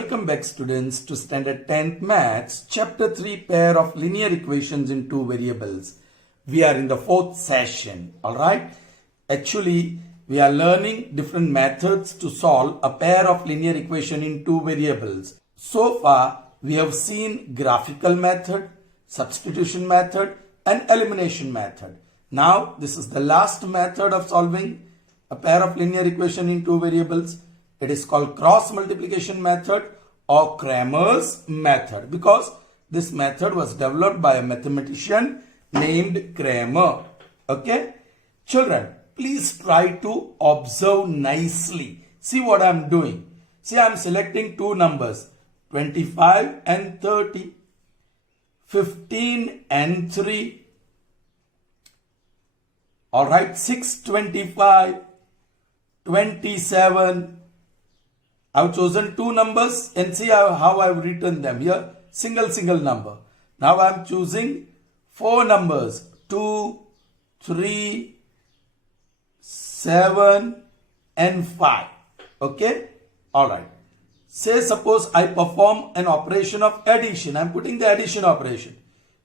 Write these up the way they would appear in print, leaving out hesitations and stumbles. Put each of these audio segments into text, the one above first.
Welcome back students to standard 10th maths chapter 3 pair of linear equations in two variables. We are in the fourth session, alright? Actually, we are learning different methods to solve a pair of linear equation in two variables. So far, we have seen graphical method, substitution method and elimination method. Now, this is the last method of solving a pair of linear equation in two variables. It is called cross multiplication method or Cramer's method because this method was developed by a mathematician named Cramer. Okay? Children, please try to observe nicely. See what I am doing. See, I am selecting two numbers, 25 and 30, 15 and 3. Alright, 625, 27. I've chosen two numbers and see how I've written them here. Single number. Now I'm choosing four numbers. 2, 3, 7 and 5. Okay? Alright. Say suppose I perform an operation of addition. I'm putting the addition operation.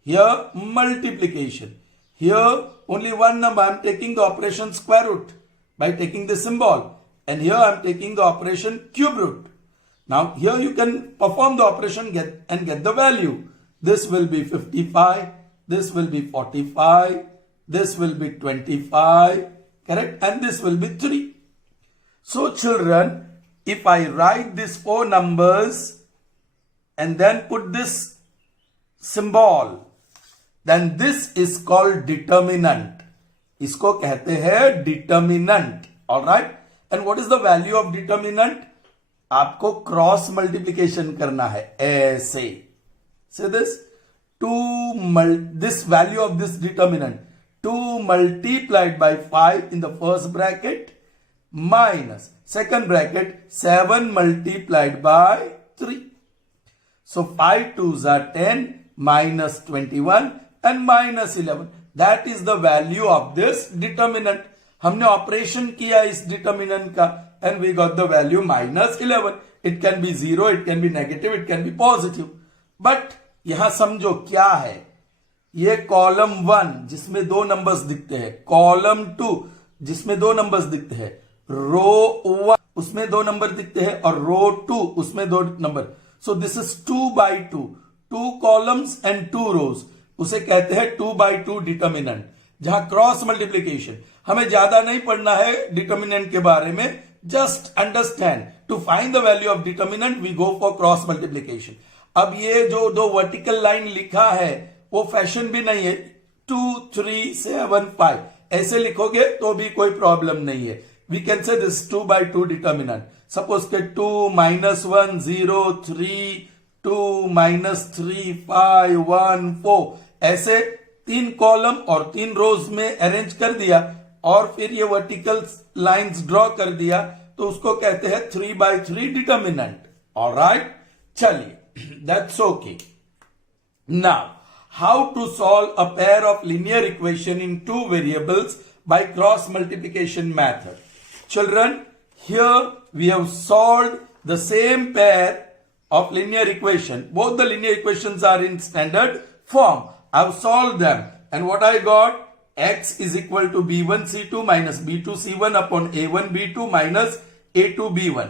Here multiplication. Here only one number. I'm taking the operation square root by taking the symbol. And here I am taking the operation cube root. Now here you can perform the operation get the value. This will be 55. This will be 45. This will be 25. Correct? And this will be 3. So children, if I write these four numbers and then put this symbol, then this is called determinant. इसको कहते हैं determinant. Alright? And what is the value of determinant? आपको cross multiplication करना है ऐसे. Say this. This value of this determinant 2 multiplied by 5 in the first bracket minus second bracket 7 multiplied by 3. So 5 2s are 10 minus 21 and minus 11. That is the value of this determinant. हमने operation किया इस determinant का and we got the value minus 11. It can be 0, it can be negative, it can be positive. But यहां समझो क्या है. ये column 1 जिसमें दो नंबर्स दिखते हैं, कॉलम 2 जिसमें दो नंबर्स दिखते हैं, रो 1 उसमें दो नंबर दिखते हैं और रो 2 उसमें दो number. So this is 2 by 2, 2 columns and 2 rows. उसे कहते हैं 2 by 2 डिटर्मिनेंट. जहां क्रॉस मल्टीप्लीकेशन हमें ज्यादा नहीं पढ़ना है डिटर्मिनेंट के बारे में. Just understand to find the value of determinant we go for cross multiplication. अब ये जो दो वर्टिकल लाइन लिखा है वो फैशन भी नहीं है. 2 3 7 5 ऐसे लिखोगे तो भी कोई प्रॉब्लम नहीं है. We can say this 2 by 2 determinant. Suppose के 2 -1 0 3 2 -3 5 1 4 ऐसे 3 कॉलम और 3 रोज में अरेंज कर दिया और फिर ये वर्टिकल लाइंस ड्रॉ कर दिया तो उसको कहते हैं 3 by 3 डिटर्मिनेंट. ऑलराइट, चलिए, that's okay. Now how to solve a pair of linear equation in two variables by cross multiplication method. Children, here we have solved the same pair of linear equation. Both the linear equations are in standard form. I have solved them and what I got, x is equal to b1 c2 minus b2 c1 upon a1 b2 minus a2 b1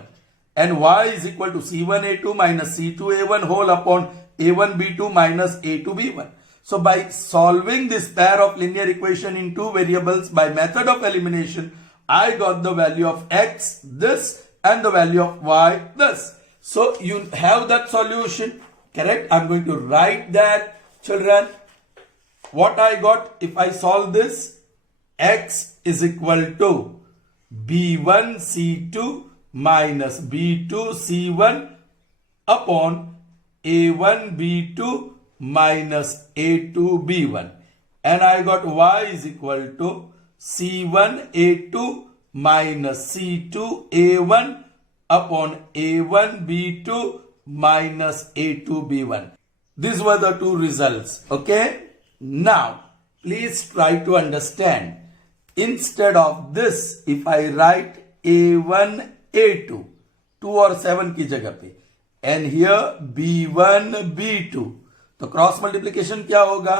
and y is equal to c1 a2 minus c2 a1 whole upon a1 b2 minus a2 b1. So by solving this pair of linear equation in two variables by method of elimination, I got the value of x this and the value of y this. So you have that solution, correct? I'm going to write that, children. What I got if I solve this, x is equal to b1 c2 minus b2 c1 upon a1 b2 minus a2 b1 and I got y is equal to c1 a2 minus c2 a1 upon a1 b2 minus a2 b1. These were the two results. Okay. Now, please try to understand. Instead of this, if I write a1 a2, 2 और 7 की जगह पे and here B1 B2, तो cross multiplication क्या होगा?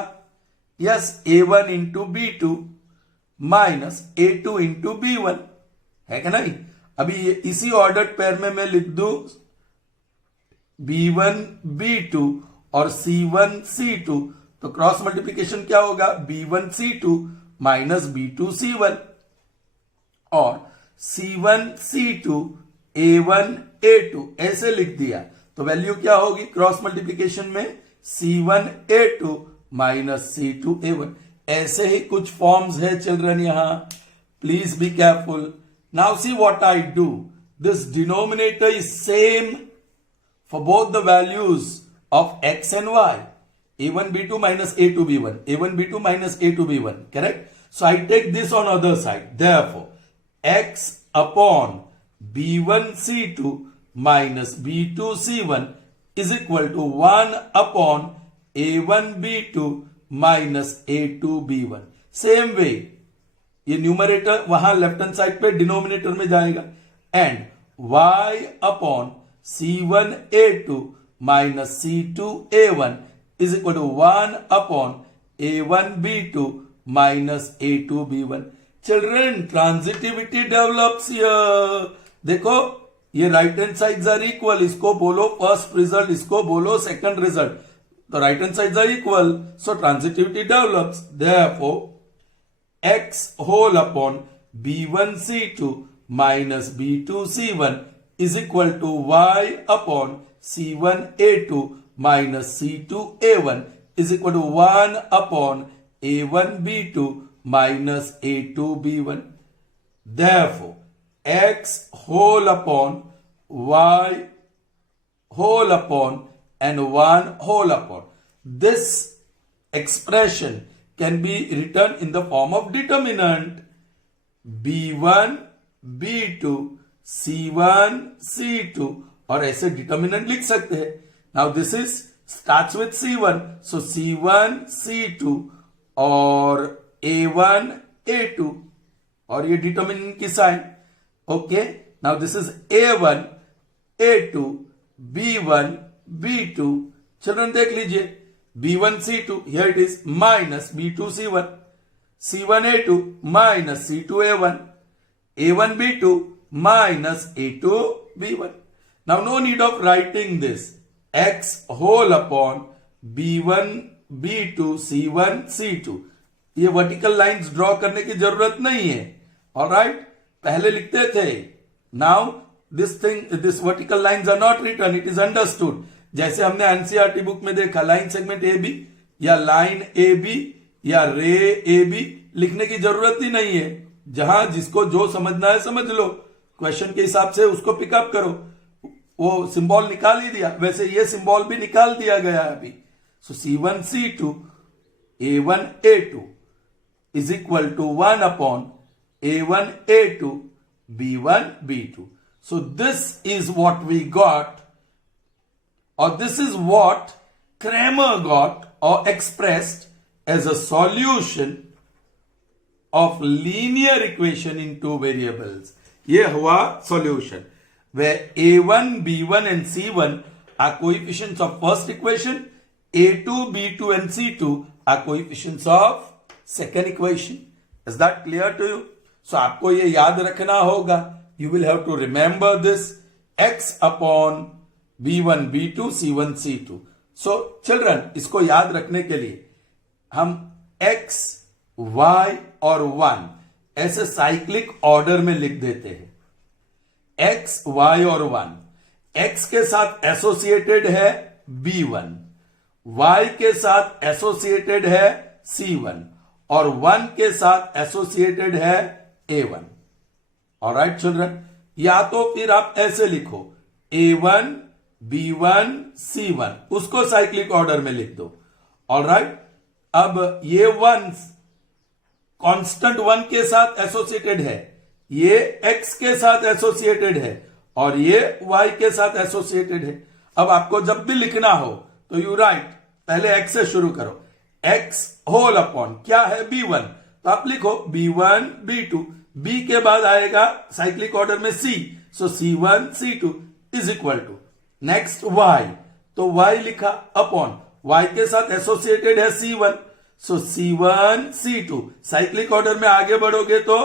Yes, A1 into B2 minus A2 into B1, है क्या नहीं? अभी ये इसी ऑर्डर्ड पेयर में मैं लिख दूं B1 B2 और C1 C2, तो क्रॉस मल्टीप्लीकेशन क्या होगा? B1 C2 minus B2 C1 और C1 C2 A1 A2 ऐसे लिख दिया, तो वैल्यू क्या होगी क्रॉस मल्टीप्लीकेशन में? C1 A2 minus C2 A1। ऐसे ही कुछ फॉर्म्स है चिल्ड्रन यहां, please be careful. Now see what I do, this denominator is same for both the values of x and y, a1 b2 minus a2 b1, a1 b2 minus a2 b1, correct? So I take this on other side, therefore x upon b1 c2 minus b2 c1 is equal to 1 upon a1 b2 minus a2 b1। Same way ये numerator वहां left hand side पे denominator में जाएगा, and y upon C1 A2 minus C2 A1 is equal to 1 upon A1 B2 minus A2 B1। Children, transitivity develops here। देखो ये right hand sides are equal, इसको बोलो first result, इसको बोलो second result, तो right hand sides are equal, so transitivity develops. Therefore x whole upon B1 C2 minus B2 C1 is equal to y upon C1 A2 minus C2 A1 is equal to 1 upon A1 B2 minus A2 B1। Therefore, x whole upon y whole upon and 1 whole upon, this expression can be written in the form of determinant B1 B2 C1 C2, और ऐसे determinant लिख सकते हैं। Now this is starts with C1, so C1 C2 और A1 A2, और ये determinant की sign. Okay, now this is A1 A2 B1 B2। Children देख लीजिए, B1 C2 here it is minus B2 C1, C1 A2 minus C2 A1, A1 B2 minus A2 B1। Now no need of writing this x whole upon B1 B2 C1 C2, ये vertical lines draw करने की जरूरत नहीं है, alright, पहले लिखते थे। Now this vertical lines are not written, it is understood. जैसे हमने एनसीईआरटी बुक में देखा, लाइन सेगमेंट ए बी या लाइन ए बी या रे ए बी लिखने की जरूरत ही नहीं है, जहां जिसको जो समझना है समझ लो, क्वेश्चन के हिसाब से उसको पिकअप करो। वो सिंबल निकाल ही दिया, वैसे ये सिंबल भी निकाल दिया गया है अभी। सो C1 C2 A1 A2 is equal to 1 upon A1 A2 B1 B2। So this is what we got, or this is what Kramer got or expressed as a solution of linear equation in two variables। ये हुआ solution where A1, B1 and C1 are coefficients of first equation, A2, B2 and C2 are coefficients of second equation। Is that clear to you? So आपको ये याद रखना होगा, you will have to remember this x upon B1, B2, C1, C2। So children, इसको याद रखने के लिए हम x, y और 1 ऐसे साइक्लिक ऑर्डर में लिख देते हैं। x, y और 1, x के साथ एसोसिएटेड है B1, y के साथ एसोसिएटेड है C1 और 1 के साथ एसोसिएटेड है A1। ऑलराइट चिल्ड्रन, या तो फिर आप ऐसे लिखो A1 B1 C1, उसको साइक्लिक ऑर्डर में लिख दो। ऑलराइट, अब ये 1 कांस्टेंट 1 के साथ एसोसिएटेड है, ये x के साथ एसोसिएटेड है और ये y के साथ एसोसिएटेड है। अब आपको जब भी लिखना हो तो यू राइट, पहले x से शुरू करो, x होल अपॉन क्या है B1, तो आप लिखो B1 B2, B के बाद आएगा साइक्लिक ऑर्डर में C, so C1 C2 is equal to, next y, तो y लिखा अपॉन y के साथ एसोसिएटेड है C1, so C1 C2, cyclic order में आगे बढ़ोगे तो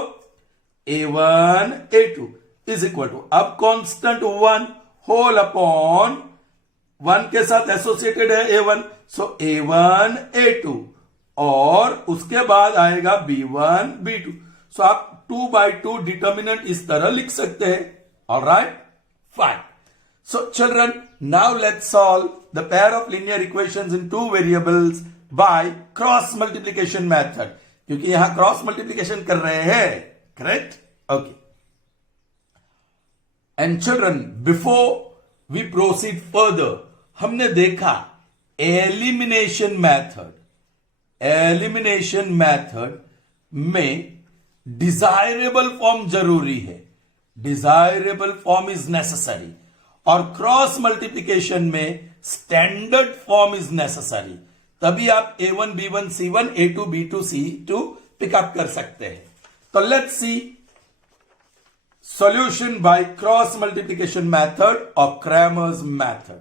A1 A2 is equal to, अब कांस्टेंट 1 होल अपॉन 1 के साथ एसोसिएटेड है A1, सो A1 A2 और उसके बाद आएगा B1 B2, सो आप 2/2 डिटर्मिनेंट इस तरह लिख सकते हैं. Alright, fine. So children, now let's solve the pair of linear equations in two variables by cross multiplication method. क्योंकि यहां क्रॉस मल्टीप्लीकेशन कर रहे हैं, correct? Okay. And children, before we proceed further, हमने देखा एलिमिनेशन मेथड. एलिमिनेशन मेथड में desirable form जरूरी है, डिजायरेबल फॉर्म इज नेसेसरी, और क्रॉस मल्टीप्लीकेशन में स्टैंडर्ड फॉर्म इज नेसेसरी. तभी आप A1 B1 C1 A2 B2 C2 pickup कर सकते हैं. तो let's see solution by cross multiplication method और Cramer's method.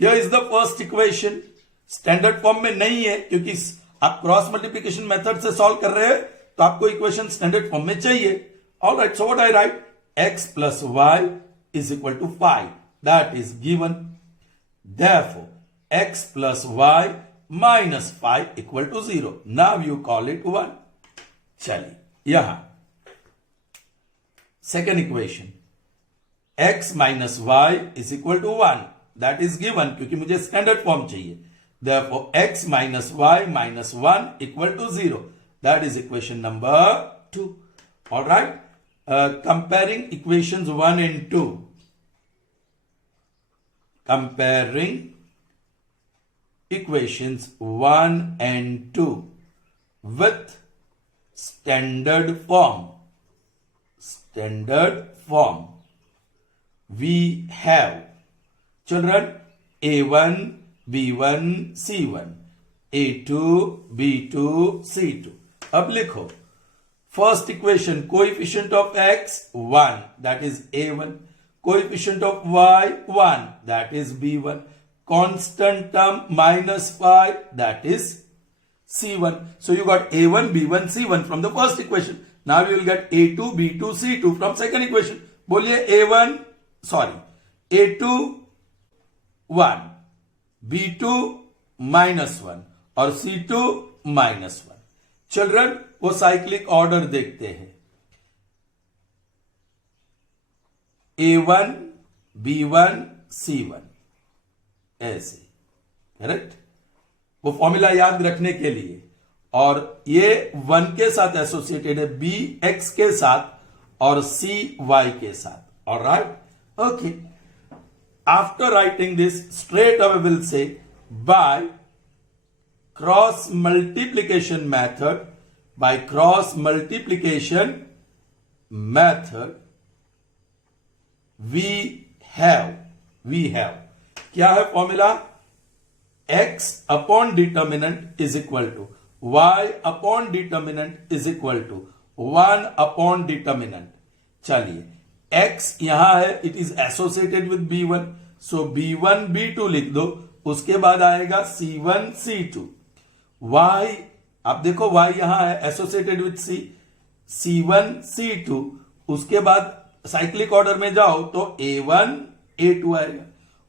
Here is the first equation. Standard form में नहीं है क्योंकि आप क्रॉस मल्टीप्लीकेशन मेथड से सॉल्व कर रहे हैं, तो आपको इक्वेशन स्टैंडर्ड फॉर्म में चाहिए. Alright, so what I right, x plus y is equal to 5. That is given. Therefore, x plus y minus 5 equal to 0. Now you call it 1. चलिए, यहां second equation, x minus y is equal to 1. That is given क्योंकि मुझे standard form चाहिए. Therefore, x minus y minus 1 equal to 0. That is equation number 2. All right. Comparing equations 1 and 2. Comparing equations 1 and 2 with standard form. Standard form. We have, children, A1 B1 C1 A2 B2 C2. अब लिखो first equation, coefficient of x 1, that is A1, coefficient of y 1, that is B1, constant term minus 5, that is C1. So you got A1 B1 C1 from the first equation. Now you will get A2 B2 C2 from second equation. बोलिए A2 1, B2 minus 1 और C2 minus 1. Children, वो cyclic order देखते हैं. A1 B1 C1 ऐसे, correct? वो formula याद रखने के लिए, और ये 1 के साथ एसोसिएटेड है, B X के साथ और C Y के साथ. Alright, okay. After writing this, straight away will say by cross multiplication method, by cross multiplication method we have क्या है formula, x upon determinant is equal to y upon determinant is equal to 1 upon determinant. चलिए, x यहां है, it is associated with b1, so b1 b2 लिख दो, उसके बाद आएगा c1 c2. y, आप देखो y यहां है associated with c, c1 c2, उसके बाद साइक्लिक ऑर्डर में जाओ तो a1 a2 आएगा.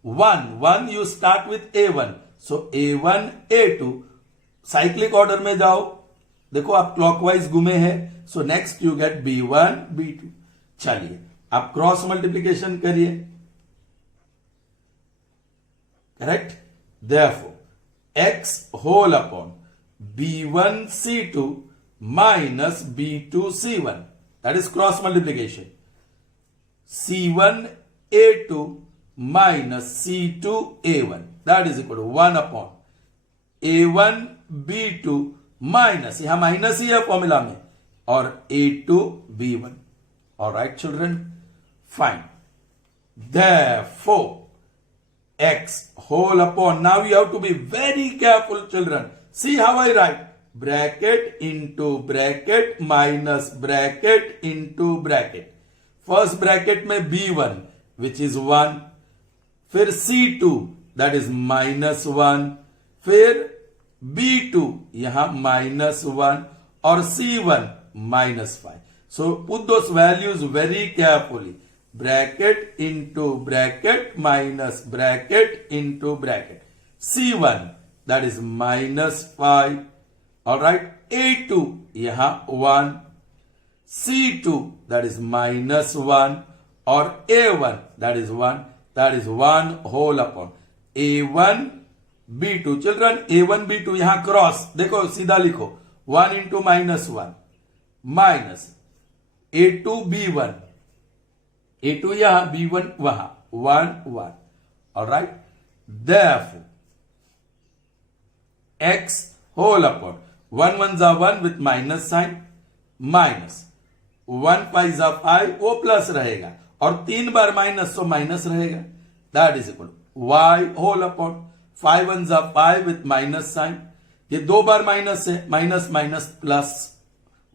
1 you start with a1, so a1 a2. Cyclic order में जाओ, देखो आप क्लॉकवाइज घूमे हैं, so next you get b1 b2. चलिए, आप क्रॉस मल्टीप्लीकेशन करिए, correct? Therefore x whole upon B1 C2 minus B2 C1, that is cross multiplication. C1 A2 minus C2 A1, that is equal to 1 upon A1 B2 minus, यहां minus ही है formula में, और A2 B1. Alright children, fine. Therefore x whole upon, now you have to be very careful children. See how I write, bracket into bracket minus bracket into bracket. First bracket में B1 which is 1, फिर C2 that is -1, फिर B2 यहां -1 और C1 -5. So put those values very carefully. Bracket into bracket minus bracket into bracket. C1 that is -5. Alright. A2 यहां 1. C2 that is -1 और A1 that is 1. That is 1 whole upon A1 B2. Children, A1 B2 यहां cross देखो सीधा लिखो 1 into -1 minus A2 B1. A2 यहां B1 वहां 1 1. Alright. Therefore X whole upon 1 1s are 1 with minus sign minus 1 5s are 5 वो plus रहेगा और 3 बार माइनस तो माइनस रहेगा. That is equal y whole upon 5 1s are 5 with minus sign. ये 2 बार माइनस है minus minus plus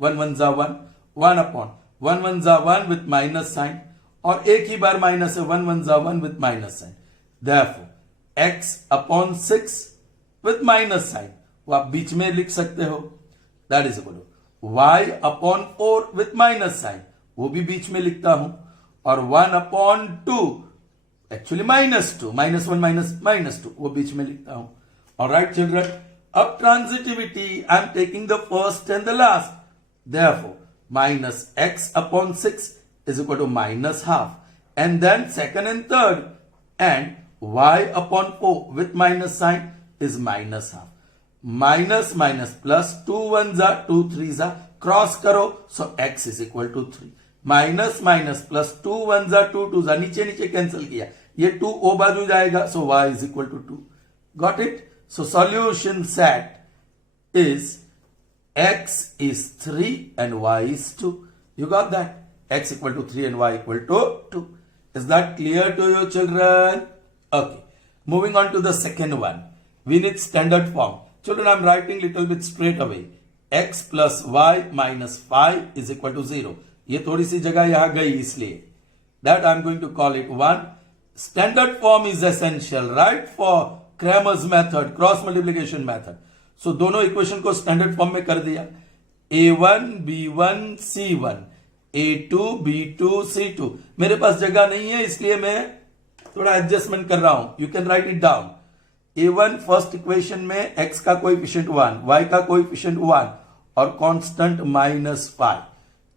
1 1s are 1 1 अपॉन 1 1s are 1 with minus sign और एक ही बार माइनस है 1 1s are 1 with minus sign. Therefore x upon 6 with minus sign वो आप बीच में लिख सकते हो. That is equal y upon 4 with minus sign वो भी बीच में लिखता हूं और 1 अपॉन 2 एक्चुअली -2 -1 -2 वो बीच में लिखता हूं. ऑलराइट चिल्ड्रन, अब transitivity I am taking the first and the last. Therefore -x upon 6 is equal to -half and then second and third and y upon 4 with minus sign is -half. Minus minus plus 2 1s are 2 3s are cross करो so x is equal to 3. Minus minus plus 2 1s are 2 2s are नीचे नीचे cancel किया ये 2 ओ बाजू जाएगा so y is equal to 2. Got it? So solution set is x is 3 and y is 2. You got that? X equal to 3 and y equal to 2. Is that clear to you children? Okay. Moving on to the second one. We need standard form. Children, I'm writing little bit straight away. X plus y minus 5 is equal to 0. ये थोड़ी सी जगह यहां गई इसलिए. That I'm going to call it 1. Standard form is essential, right? For Cramer's method, cross multiplication method. So दोनों equation को standard form में कर दिया. A1 B1 C1 A2 B2 C2. मेरे पास जगह नहीं है इसलिए मैं थोड़ा एडजस्टमेंट कर रहा हूं. You can write it down. A1 first equation में x का कोएफिशिएंट 1, y का कोएफिशिएंट 1 और constant -5.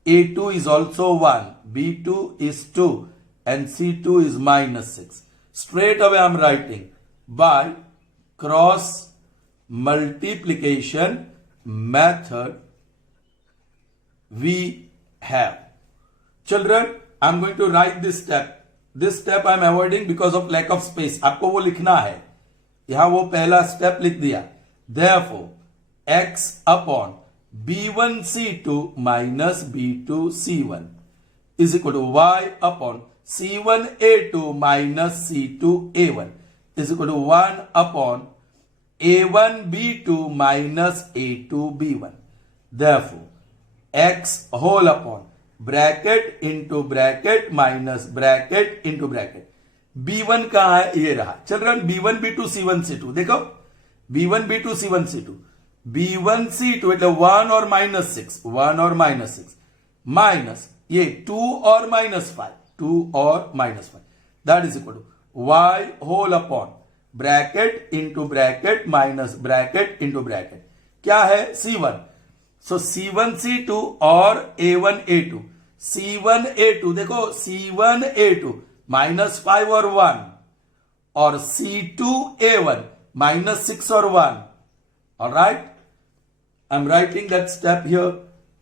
A2 is also 1, B2 is 2 and C2 is -6. Straight away I'm writing by cross multiplication method we have. Children, I'm going to write this step. This step I'm avoiding because of lack of space. आपको वो लिखना है. यहां वो पहला step लिख दिया. Therefore, x upon b1 c2 minus b2 c1 is equal to y upon c1 a2 minus c2 a1 is equal to 1 upon a1 b2 minus a2 b1. Therefore, x whole upon bracket into bracket minus bracket into bracket. B1 कहां है? ये रहा. Children B1 B2 C1 C2 देखो B1 B2 C1 C2 B1 C2 એટલે 1 और -6 1 और -6 minus ये 2 और -5 2 और -5 that is equal to y whole upon bracket into bracket minus bracket into bracket. क्या है? C1. सो C1 C2 और A1 A2. C1 A2 देखो C1 A2 -5 और 1 और C2 A1 -6 और 1. Alright? I'm writing that step here.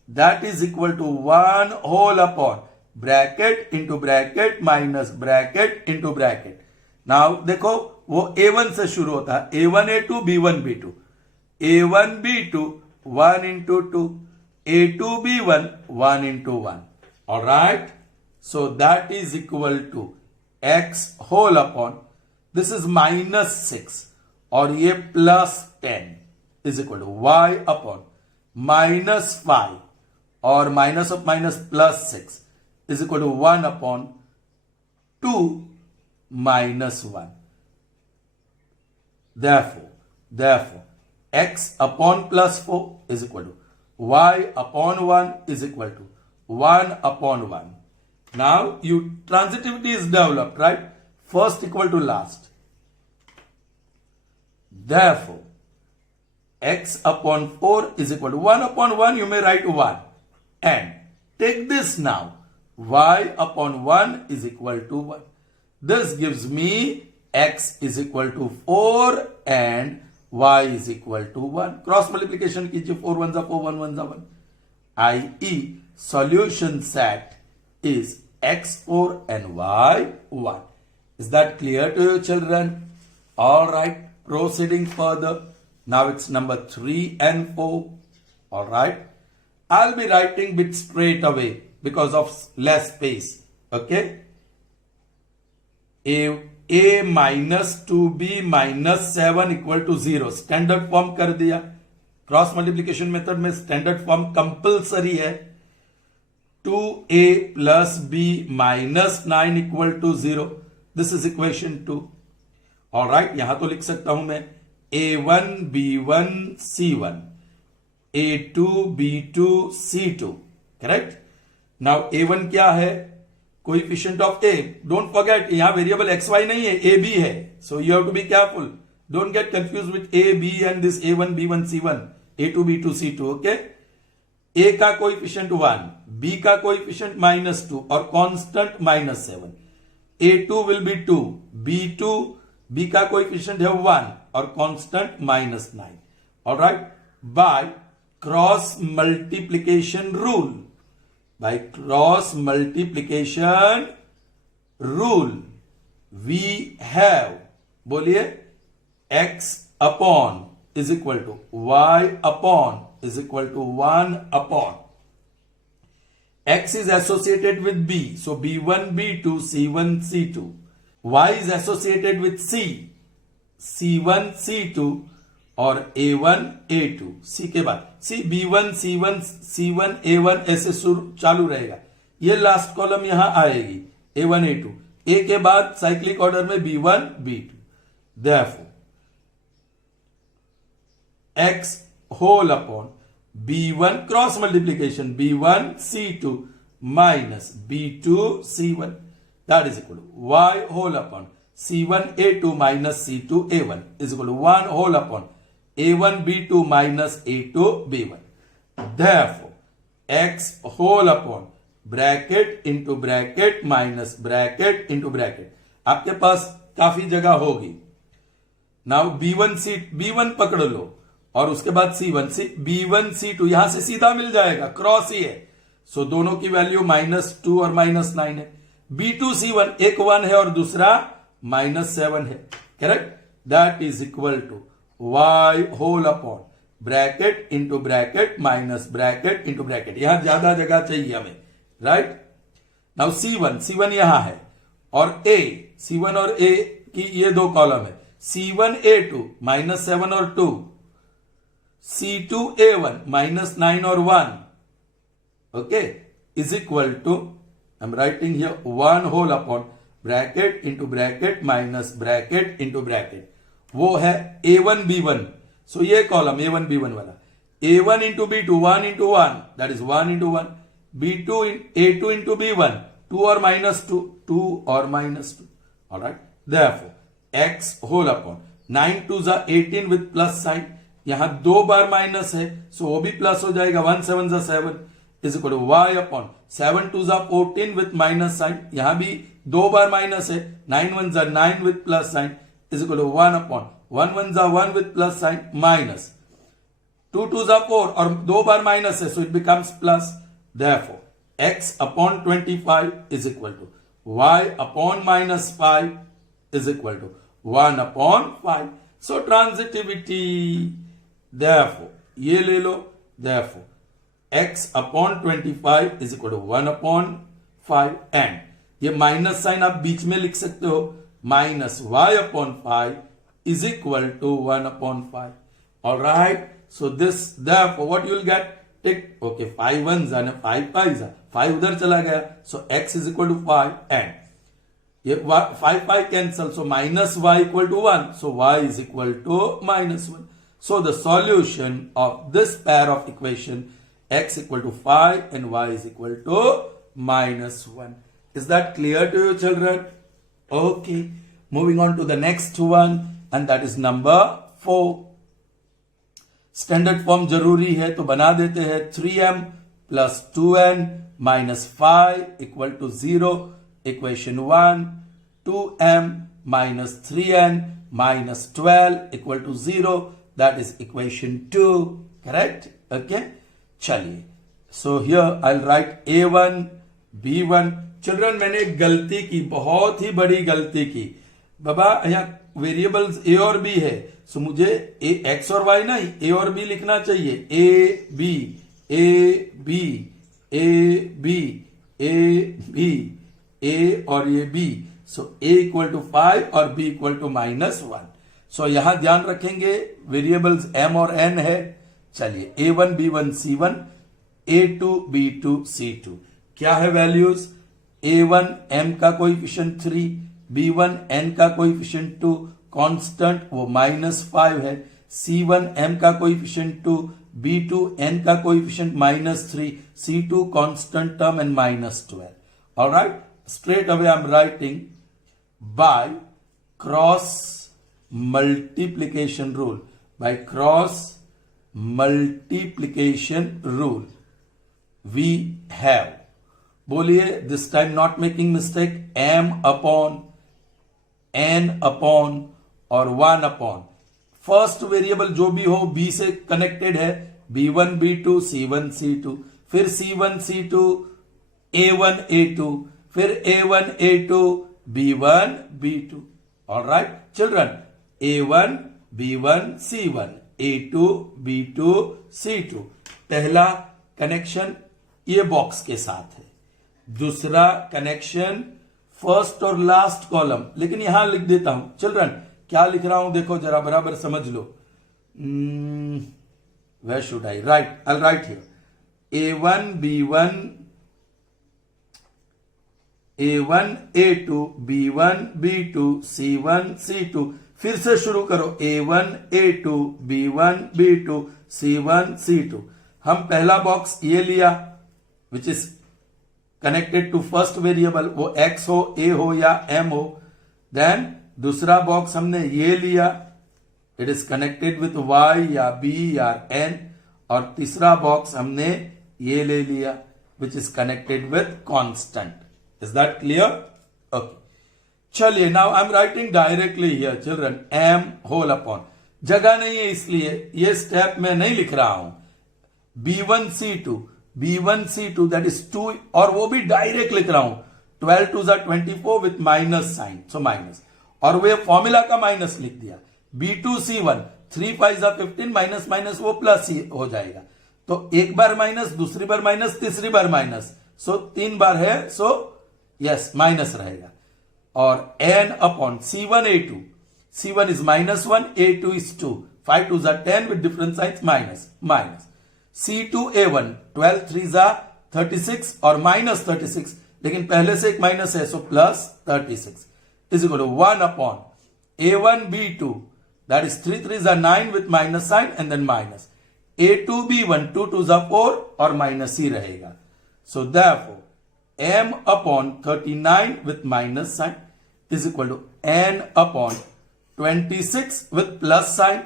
That is equal to 1 whole upon bracket into bracket minus bracket into bracket. Now देखो वो A1 से शुरू होता है. A1 A2 B1 B2 A1 B2 1 into 2 A2 B1 1 into 1. Alright? So that is equal to x whole upon this is -6 और ये +10 is equal to y upon -5 और minus of minus +6 is equal to 1 upon 2 minus 1. Therefore, x upon plus 4 is equal to y upon 1 is equal to 1 upon 1. Now, transitivity is developed, right? First equal to last. Therefore, x upon 4 is equal to 1 upon 1, you may write 1. And take this now, y upon 1 is equal to 1. This gives me x is equal to 4 and y is equal to 1. Cross multiplication कीजिए, 4 1 4, 1 1 1. i.e. solution set is x4 and y1. Is that clear to you, children? All right. Proceeding further. Now it's number 3 and 4. All right. I'll be writing bit straight away because of less space. Okay. A minus 2b minus 7 equal to 0. Standard form कर दिया. Cross multiplication method में standard form compulsory है. 2a plus b minus 9 equal to 0. This is equation 2. All right. यहां तो लिख सकता हूं मैं a1 b1 c1 a2 b2 c2. Correct. Now a1 क्या है? Coefficient of a. Don't forget यहां वेरिएबल xy नहीं है, a b है. So you have to be careful. Don't get confuse with a b and this a1 b1 c1 a2 b2 c2. Okay. a का coefficient 1, b का coefficient -2 और constant -7. a2 will be 2, b2 b का coefficient है 1 और constant -9. Alright. By cross multiplication rule. By cross multiplication rule, we have, बोलिए, x upon is equal to y upon is equal to 1 upon. X is associated with b, so b1 b2 c1 c2. Y is associated with c, c1 c2 और a1 a2. c के बाद c b1 c1 c1 a1 ऐसे चालू रहेगा. ये last column यहां आएगी a1 a2. a के बाद साइक्लिक ऑर्डर में b1 b2. Therefore, x whole upon b1 cross multiplication b1 c2 minus b2 c1 that is equal to y whole upon c1 a2 minus c2 a1 is equal to 1 whole upon a1 b2 minus a2 b1. Therefore, x whole upon bracket into bracket minus bracket into bracket. आपके पास काफी जगह होगी. Now b1 पकड़ लो और उसके बाद c1 b1 c2 यहां से सीधा मिल जाएगा, क्रॉस ही है. सो दोनों की वैल्यू -2 और -9 है. b2 c1 एक 1 है और दूसरा -7 है. Correct. That is equal to y whole upon bracket into bracket minus bracket into bracket. यहां ज्यादा जगह चाहिए हमें. राइट. नाउ c1 यहां है और a c1 और a की ये दो कॉलम है. c1 a2 -7 और 2, c2 a1 -9 और 1. Okay. Is equal to I am writing here 1 whole upon bracket into bracket minus bracket into bracket. वो है a1 b1. सो ये कॉलम a1 b1 वाला a1 into b2 1 into 1 that is 1 into 1. b2 a2 into b1 2 और -2 2 और -2. Alright. Therefore x whole upon 9 2 जा 18 with plus sign. यहां 2 बार minus है सो वो भी प्लस हो जाएगा. 1 7 जा 7 is equal to y upon 7 2 जा 14 विद माइनस साइन. यहां भी 2 बार माइनस है. 9 1 जा 9 with plus sign is equal to 1 upon 1 1 जा 1 with plus sign minus 2 2 जा 4 और 2 बार माइनस है so it becomes plus. Therefore, x upon 25 is equal to y upon -5 is equal to 1 upon 5. So transitivity. Therefore, ये ले लो. Therefore, x upon 25 is equal to 1 upon 5 and ये minus sign आप बीच में लिख सकते हो. Minus y upon 5 is equal to 1 upon 5. All right. So this, therefore, what you will get? Take, okay, 5 1s and 5 5s. 5 उधर चला गया. So x is equal to 5 and ये 5 cancel, so minus y equal to 1, so y is equal to minus 1. So the solution of this pair of equation x equal to 5 and y is equal to minus 1. Is that clear to you, children? Okay, moving on to the next one, and that is number 4. Standard form जरूरी है तो बना देते हैं 3m plus 2n minus 5 equal to 0. Equation 1. 2m minus 3n minus 12 equal to 0. That is equation 2. Correct? Okay. चलिए. So here I'll write a1, b1. Children मैंने एक गलती की, बहुत ही बड़ी गलती की. बाबा यहाँ वेरिएबल्स ए और बी है, सो मुझे ए एक्स और वाई नहीं, ए और बी लिखना चाहिए. A B A B A B A B A और ये B. So A equal to 5 और बी इक्वल टू -1. सो यहां ध्यान रखेंगे वेरिएबल्स एम और एन है. चलिए a1 b1 c1 a2 b2 c2 क्या है वैल्यूज? a1 m का कोएफिशिएंट 3, b1 n का कोएफिशिएंट 2, कांस्टेंट वो -5 है. c1 m का कोएफिशिएंट 2, b2 n का coefficient -3, c2 constant term and -12. Alright, straight away I'm writing by cross multiplication rule. By cross multiplication rule we have, बोलिए this time not making mistake, m upon n upon और 1 upon first variable जो भी हो b से connected है, b1 b2 c1 c2, फिर c1 c2 a1 a2, फिर a1 a2 b1 b2. Alright children, a1 b1 c1 a2 b2 c2. पहला connection ये बॉक्स के साथ है, दूसरा कनेक्शन फर्स्ट और लास्ट कॉलम. लेकिन यहां लिख देता हूं चिल्ड्रन, क्या लिख रहा हूं देखो जरा, बराबर समझ लो. Where should I write? I write here a1 b1 a1 a2 b1 b2 c1 c2. फिर से शुरू करो, a1 a2 b1 b2 c1 c2. हम पहला बॉक्स ये लिया which is connected to first variable, वो x हो, a हो या m हो. देन दूसरा बॉक्स हमने ये लिया, it is connected with y या b या n. और तीसरा बॉक्स हमने ये ले लिया which is connected with constant. Is that clear? Okay, चलिए now I am writing directly here children m whole upon. जगह नहीं है इसलिए ये स्टेप में नहीं लिख रहा हूं. b1 c2 दैट इज 2, और वो भी डायरेक्ट लिख रहा हूं. 12 2 24 with minus sign, so minus, और वे फॉर्मूला का माइनस लिख दिया. b2 c1 3 5 15, माइनस माइनस वो प्लस ही हो जाएगा. तो एक बार माइनस, दूसरी बार माइनस, तीसरी बार माइनस, सो 3 बार है, सो यस माइनस रहेगा. और n upon c1 a2, c1 is -1, a2 is 2, 5 2 10 with different science minus minus. c2 a1 12 3 36 और -36, लेकिन पहले से एक माइनस है, so +36 is equal to 1 upon a1 b2 that is 3 3 9 with minus sign and then minus. a2 b1 2 2 4 और minus ही रहेगा. So therefore m upon 39 with minus sign is equal to n upon 26 with plus sign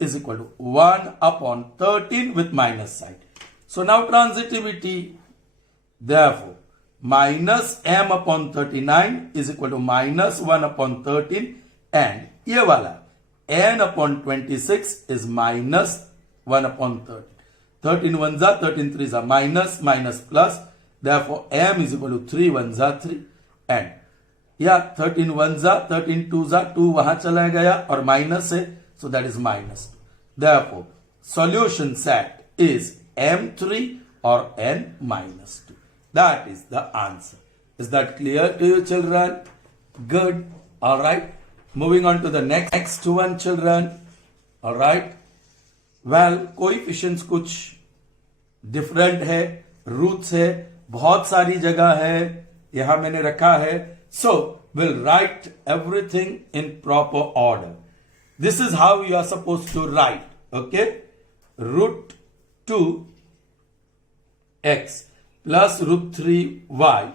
is equal to 1 upon 13 with minus sign. So now transitivity, therefore minus m upon 39 is equal to minus 1 upon 13, and ये वाला n upon 26 is minus 1 upon 13. 13 1 13 3 minus minus plus. Therefore, m is equal to 3 1 3, and yeah 13 1 13 2 2 वहां चला गया और minus है, so that is minus. Therefore, solution set is m3 or n minus 2. That is the answer. Is that clear to you, children? Good. All right. Moving on to the next one, children. All right. Well, coefficients कुछ different है, roots है, बहुत सारी जगह है, यहां मैंने रखा है. सो we'll write everything in proper order. This is how you are supposed to write. Okay, root 2x plus root 3y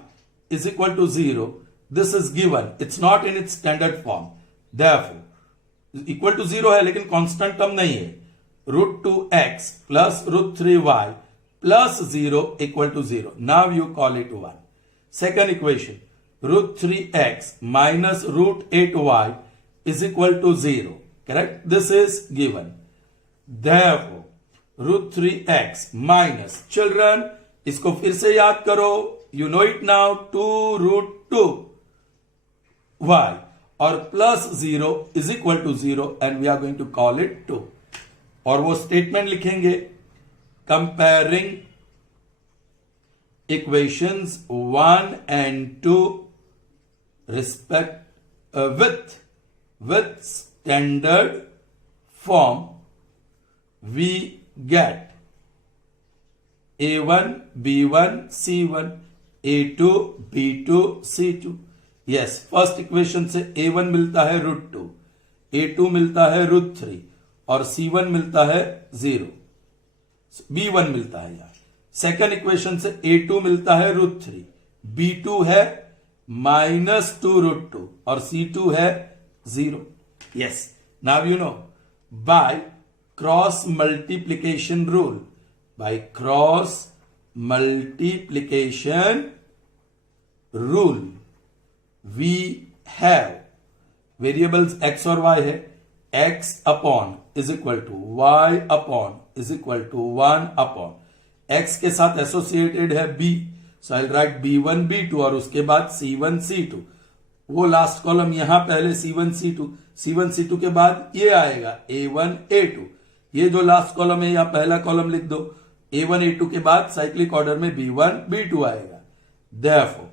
is equal to 0. This is given. It's not in its standard form. Therefore, equal to 0 है लेकिन constant term नहीं है. Root 2x plus root 3y plus 0 equal to 0. Now you call it 1. Second equation, root 3x minus root 8y is equal to 0. Correct? This is given. Therefore, root 3x minus, children, इसको फिर से याद करो. You know it now. 2 root 2y और plus 0 is equal to 0 and we are going to call it 2. और वो statement लिखेंगे comparing equations 1 and 2 respect with standard form. We get a1 b1 c1 a2 b2 c2. Yes, first equation से a1 मिलता है root 2, a2 मिलता है root 3 और c1 मिलता है 0, b1 मिलता है यार. सेकेंड इक्वेशन से a2 मिलता है रूट 3, b2 है -2 रूट 2 और c2 है 0. Yes, now you know bye cross multiplication rule, by cross multiplication rule we have variables x और y है. x upon is equal to y upon is equal to 1 upon x के साथ associated है b, so I'll write b1 b2 और उसके बाद c1 c2. वो last column यहां पहले c1 c2 के बाद ये आएगा a1 a2. ये जो लास्ट कॉलम है यहां पहला कॉलम लिख दो. a1 a2 के बाद साइक्लिक ऑर्डर में b1 b2 आएगा. Therefore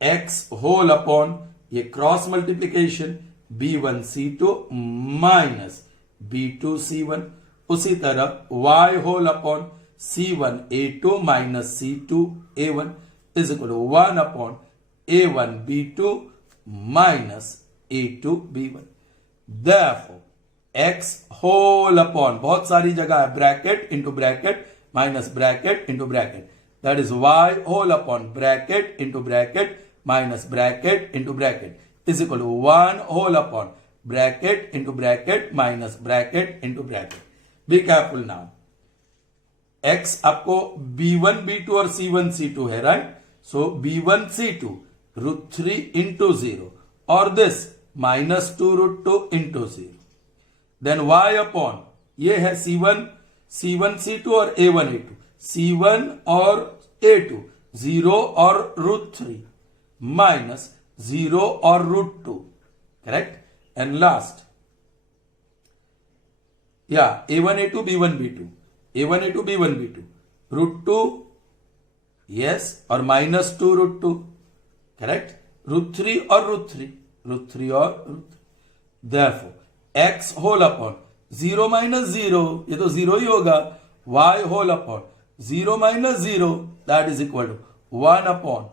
x होल अपॉन ये cross multiplication b1 c2 minus b2 c1. उसी तरह y whole upon c1 a2 minus c2 a1 is equal to 1 upon a1 b2 minus a2 b1. Therefore x whole upon बहुत सारी जगह है, bracket into bracket minus bracket into bracket, that is y whole upon bracket into bracket minus bracket into bracket is equal to 1 whole upon bracket into bracket minus bracket into bracket. Be careful now. x आपको b1 b2 और c1 c2 है, right? So b1 c2 root 3 into 0 or this -2 root 2 into 0. Then y upon ये है c1 c2 और a1 a2, c1 और a2 0 और root 3 minus 0 और root 2. Correct? And last या a1 a2 b1 b2 a1 a2 b1 b2 root 2 yes और -2 root 2. Correct? Root 3 और root 3 और root 3. Therefore x whole upon 0 minus 0, ये तो 0 ही होगा. y whole upon 0 minus 0 that is equal to 1 upon.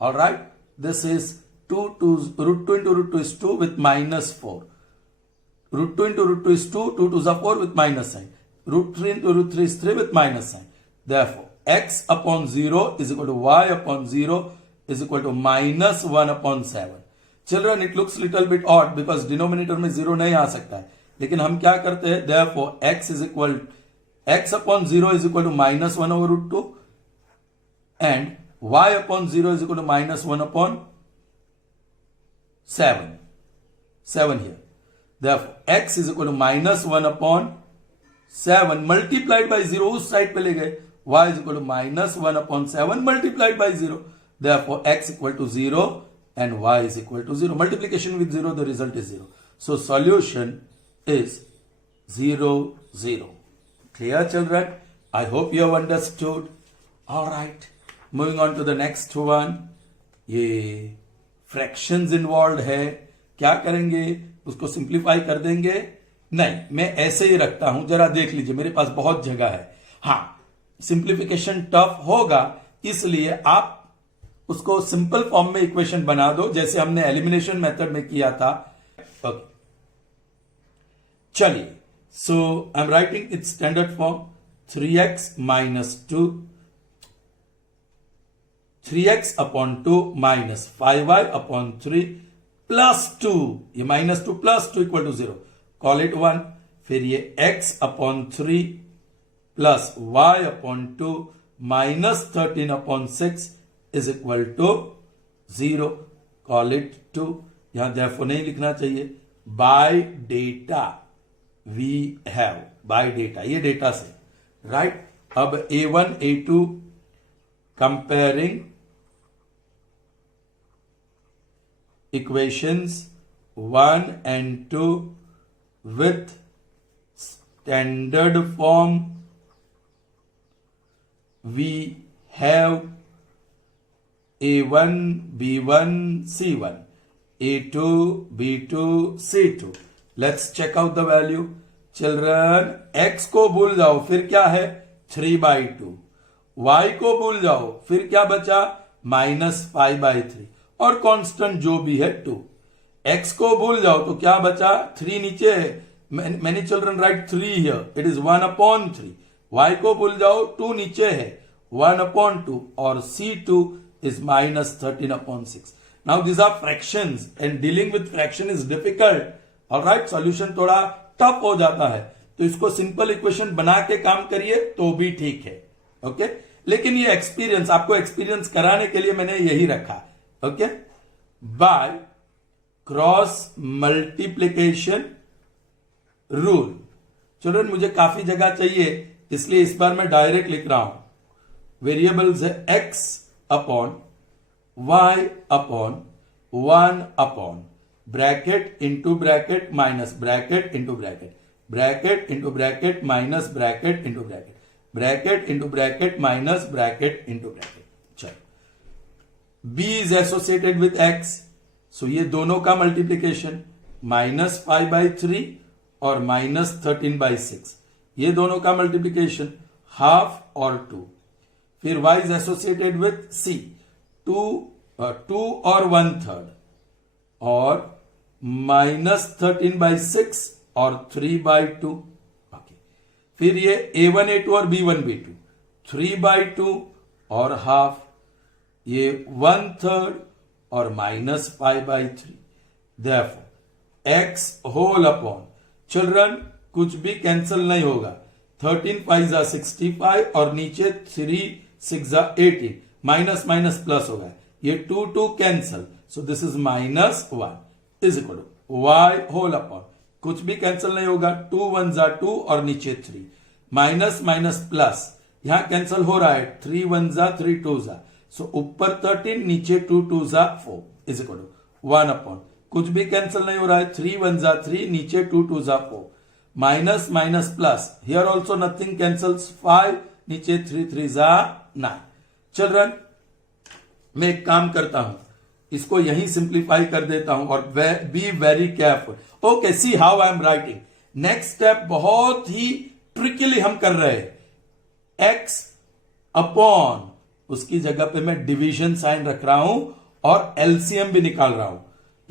All right, this is 2 root 2 into root 2 is 2 with -4. Root 2 into root 2 is 2, 2 2 4 with minus sign. Root 3 into root 3 is 3 with minus sign. Therefore x upon 0 is equal to y upon 0 is equal to -1 upon 7. Children, it looks little bit odd because denominator में 0 नहीं आ सकता है, लेकिन हम क्या करते हैं, therefore x upon 0 is equal to -1 over root 2 and y upon 0 is equal to -1 upon 7 here. Therefore x is equal to -1 upon 7 multiplied by 0 उस साइड पे ले गए. y is equal to -1 upon 7 multiplied by 0. Therefore x equal to 0 and y is equal to 0. Multiplication with 0, the result is 0. So solution is 0 0. Clear, children? I hope you have understood. All right, moving on to the next one. ये fractions involved है. क्या करेंगे, उसको simplify कर देंगे? नहीं, मैं ऐसे ही रखता हूं, जरा देख लीजिए, मेरे पास बहुत जगह है. हाँ, सिंप्लीफिकेशन टफ होगा, इसलिए आप उसको सिंपल फॉर्म में इक्वेशन बना दो जैसे हमने एलिमिनेशन मेथड में किया था। ओके चलिए, so I am writing its standard form 3x minus 2 3x upon 2 minus 5y upon 3 plus 2, ये minus 2 plus 2 equal to 0, call it 1। फिर ये x upon 3 plus y upon 2 minus 13 upon 6 is equal to 0, call it 2। यहां therefore नहीं लिखना चाहिए। By data we have, by data, ये data से right. अब A1 A2 comparing equations 1 and 2 with standard form, we have A1 B1 C1 A2 B2 C2। let's check out the value children। x को भूल जाओ, फिर क्या है 3/2, y को भूल जाओ, फिर क्या बचा -5/3 और कांस्टेंट जो भी है 2। x को भूल जाओ तो क्या बचा 3 नीचे है, many children write 3 here, it is 1/3। y को भूल जाओ 2 नीचे है 1/2 और C2 is -13/6। now these are fractions and dealing with fraction is difficult, alright, solution थोड़ा टफ हो जाता है, तो इसको सिंपल इक्वेशन बना के काम करिए तो भी ठीक है। ओके लेकिन ये एक्सपीरियंस, आपको एक्सपीरियंस कराने के लिए मैंने यही रखा। Okay bye cross multiplication rule. Children मुझे काफी जगह चाहिए इसलिए इस बार मैं डायरेक्ट लिख रहा हूं। वेरिएबल्स है x upon y upon 1 upon bracket into bracket minus bracket into bracket, bracket into bracket minus bracket into bracket, bracket into bracket minus bracket into bracket. चलो b is associated with x, सो ये दोनों का multiplication -5/3 और -13/6, ये दोनों का multiplication half और 2। फिर y is associated with c, 2 और 1/3 और -13/6 और 3/2। ओके फिर ये A1 A2 और B1 B2 3/2 और हाफ, ये 1/3 और -5/3। Therefore x whole upon, children कुछ भी कैंसिल नहीं होगा, 13 5 65 और नीचे 3 6 18, माइनस माइनस प्लस होगा, ये 2 cancel, so this is -1 is equal to y whole upon, कुछ भी कैंसिल नहीं होगा, 2 1 2 और नीचे 3, माइनस माइनस प्लस, यहां कैंसिल हो रहा है, 3 1 3 2, सो ऊपर 13 नीचे 2 2 4 इज इक्वल टू 1 अपॉन, कुछ भी कैंसिल नहीं हो रहा है, 3 1 3 नीचे 2 2 4, minus minus plus, here also nothing cancels, 5 नीचे 3 3 9। चिल्ड्रन मैं एक काम करता हूं, इसको यहीं सिंप्लीफाई कर देता हूं और be very careful. Okay C how I am writing. Next step बहुत ही ट्रिकली हम कर रहे हैं, x अपॉन, उसकी जगह पे मैं डिवीजन साइन रख रहा हूं और एलसीएम भी निकाल रहा हूं।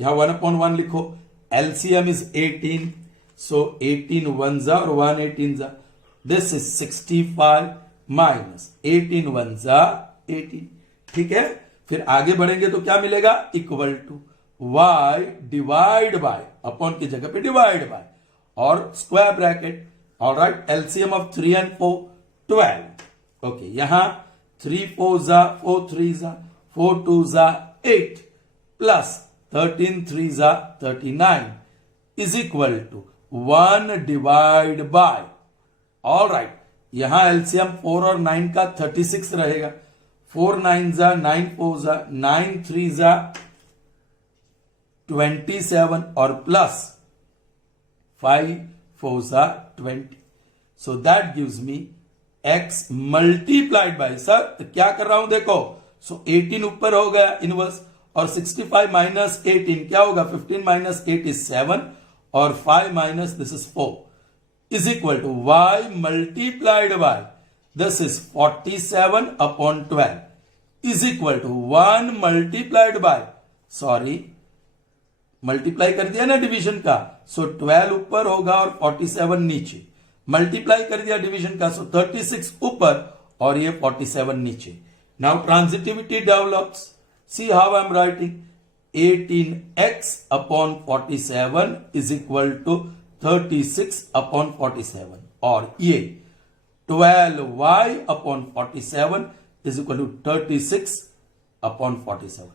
यहां 1/1 लिखो, एलसीएम इज 18, सो 18 1 और 1 18, दिस इज 65 माइनस 18 1 18। ठीक है, फिर आगे बढ़ेंगे तो क्या मिलेगा, equal to y divide by, upon की जगह पे डिवाइड बाय और square bracket, alright, LCM of 3 and 4 12। Okay यहां 3 4 4 3 4 2 8 plus 13 3 39 is equal to 1 divide by, alright, यहां एलसीएम 4 और 9 का 36 रहेगा, 4 9 9 4 9 3 27 और plus 5 4 20, so that gives me x multiplied by, sir क्या कर रहा हूं देखो, सो 18 ऊपर हो गया इनवर्स और 65 माइनस 18 क्या होगा, 15 माइनस 8 इज 7 और 5 minus this is 4 is equal to y multiplied by, this is 47 upon 12 is equal to 1 multiplied by, sorry multiply कर दिया ना डिवीजन का, सो 12 ऊपर होगा और 47 नीचे, मल्टीप्लाई कर दिया डिवीजन का, सो 36 ऊपर और ये 47 नीचे. Now transitivity develops. See how I am writing 18x upon 47 is equal to 36 upon 47, और ये 12y upon 47 is equal to 36 upon 47.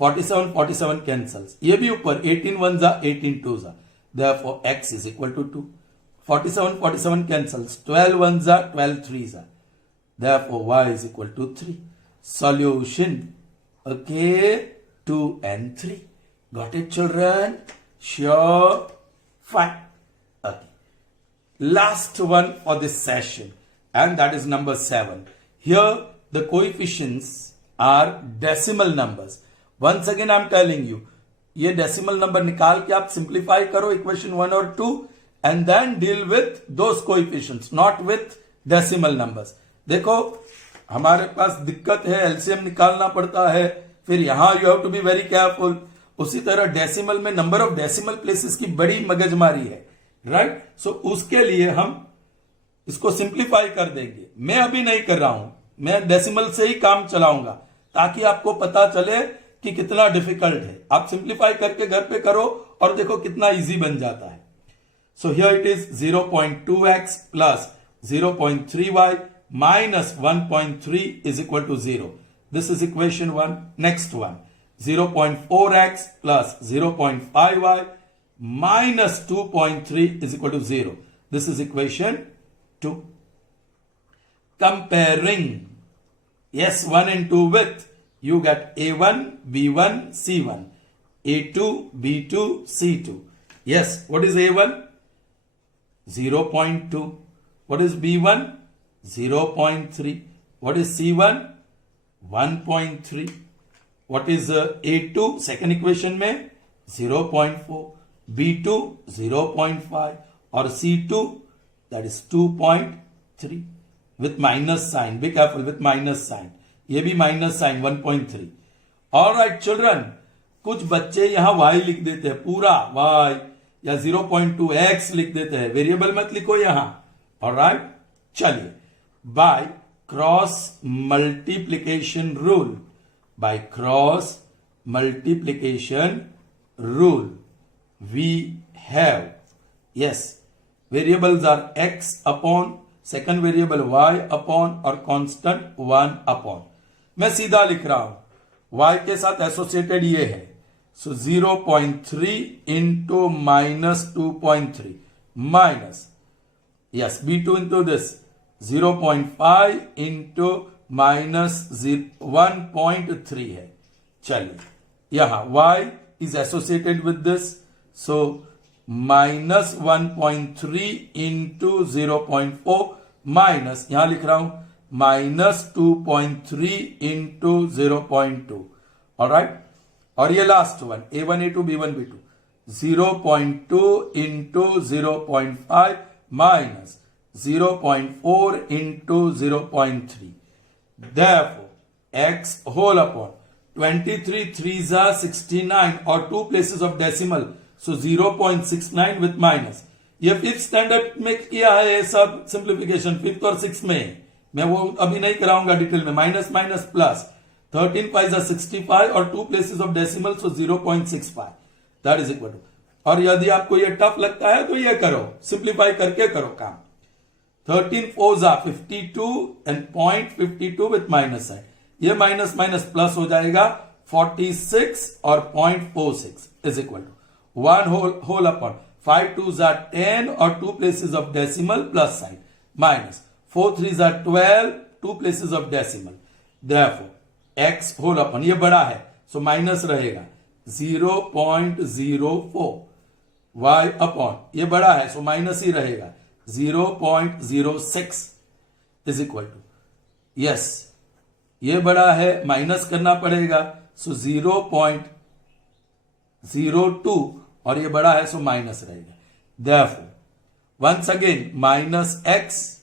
47 cancels, ये भी ऊपर 18 1 जा 18 2 जा, therefore x is equal to 2. 47 cancels, 12 1 जा 12 3 जा, therefore y is equal to 3. Solution, okay, 2 and 3. Got it, children? Sure. Fine. Okay. Last one for this session, and that is number 7. Here the coefficients are decimal numbers. Once again I am telling you, ये decimal number निकाल के आप simplify करो equation 1 और 2 and then deal with those coefficients, not with decimal numbers. देखो हमारे पास दिक्कत है, LCM निकालना पड़ता है, फिर यहां you have to be very careful. उसी तरह डेसिमल में नंबर ऑफ डेसिमल प्लेसेस की बड़ी मगजमारी है, राइट? सो उसके लिए हम इसको सिंप्लीफाई कर देंगे. मैं अभी नहीं कर रहा हूं, मैं डेसिमल से ही काम चलाऊंगा ताकि आपको पता चले कि कितना डिफिकल्ट है. आप सिंप्लीफाई करके घर पे करो और देखो कितना इजी बन जाता है. So here it is 0.2x plus 0.3y minus 1.3 is equal to 0. This is equation 1. Next one, 0.4x plus 0.5y minus 2.3 is equal to 0. This is equation 2. Comparing, yes, 1 and 2 with, you get A1, B1, C1, A2, B2, C2. Yes, what is A1? 0.2. What is B1? 0.3. What is C1? 1.3. What is A2? Second equation में 0.4. B2 0.5 और C2 that is 2.3 with minus sign. Be careful with minus sign. ये भी minus sign 1.3. All right children, कुछ बच्चे यहाँ y लिख देते हैं पूरा y या 0.2x लिख देते हैं, वेरिएबल मत लिखो यहाँ. All right, चलिए. By cross multiplication rule, by cross multiplication rule, we have, yes, variables are x upon, second variable y upon और constant 1 upon. मैं सीधा लिख रहा हूं, y के साथ एसोसिएटेड ये है, so 0.3 into minus 2.3 minus, yes, b2 into this 0.5 into minus 1.3 है. चलिए यहां y is associated with this, so minus 1.3 into 0.4 minus, यहां लिख रहा हूं minus 2.3 into 0.2. alright, और ये last one A1 A2 B1 B2 0.2 into 0.5 minus 0.4 into 0.3. Therefore, x whole upon 23 3s are 69 or two places of decimal, so 0.69 with minus. ये fifth standard में किया है ये सब सिंप्लीफिकेशन, फिफ्थ और सिक्स में. मैं वो अभी नहीं कराऊंगा डिटेल में. Minus minus plus 13 5s are 65 और two places of decimal, so 0.65 that is equal to. और यदि आपको ये टफ लगता है तो ये करो, सिंप्लीफाई करके करो काम. 13 4s are 52 and 0.52 with minus sign. ये माइनस माइनस प्लस हो जाएगा 46 और 0.46 is equal to 1 whole upon 5 2s are 10 और two places of decimal plus sign minus 4 3s are 12 two places of decimal. Therefore x whole upon, ये बड़ा है so minus रहेगा 0.04, y upon ये बड़ा है सो माइनस ही रहेगा 0.06 इज इक्वल टू, यस ये बड़ा है माइनस करना पड़ेगा सो 0.02 और ये बड़ा है सो माइनस रहेगा. Therefore once again minus x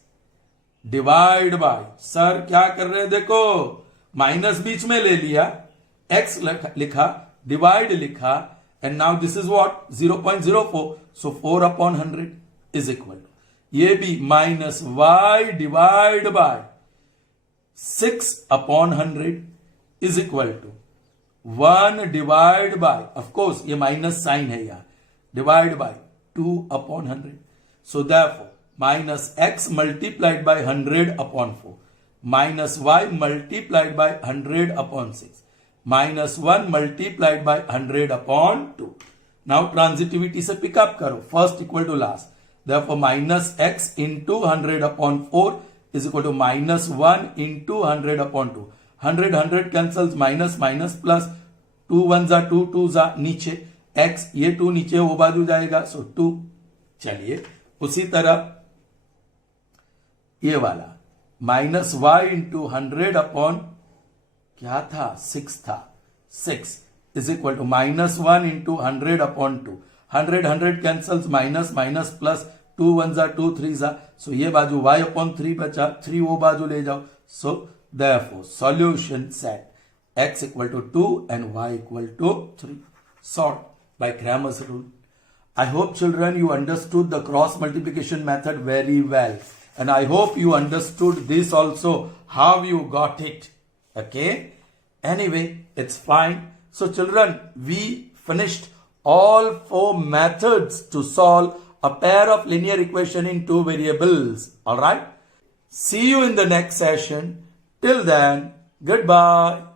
divide by, sir क्या कर रहे हैं देखो, माइनस बीच में ले लिया, x लिखा, डिवाइड लिखा, and now this is what 0.04, so 4 upon 100 is equal to, ये भी minus y divide by 6 upon 100 is equal to 1 divide by, of course ये माइनस साइन है यहां, divide by 2 upon 100. So therefore minus x multiplied by 100 upon 4 minus y multiplied by 100 upon 6 minus 1 multiplied by 100 upon 2. Now transitivity से pick up करो, first equal to last. Therefore minus x into 100 upon 4 is equal to minus 1 into 100 upon 2. 100 cancels, minus minus plus, 2 1 जा 2 2 जा नीचे, x ये 2 नीचे वो बाजू जाएगा, so 2. चलिए उसी तरह ये वाला माइनस y इंटू 100 अपॉन क्या था 6 था, 6 is equal to minus 1 into 100 upon 2. 100 cancels, minus minus plus, 2 1 जा 2 3 जा, सो ये बाजू y अपॉन 3 बचा, 3 वो बाजू ले जाओ. So therefore solution set x equal to 2 and y equal to 3. Solve by Cramer's rule. I hope children you understood the cross multiplication method very well, and I hope you understood this also, how you got it. Okay, anyway it's fine. So children, we finished all 4 methods to solve a pair of linear equation in 2 variables. All right, see you in the next session. Till then, goodbye.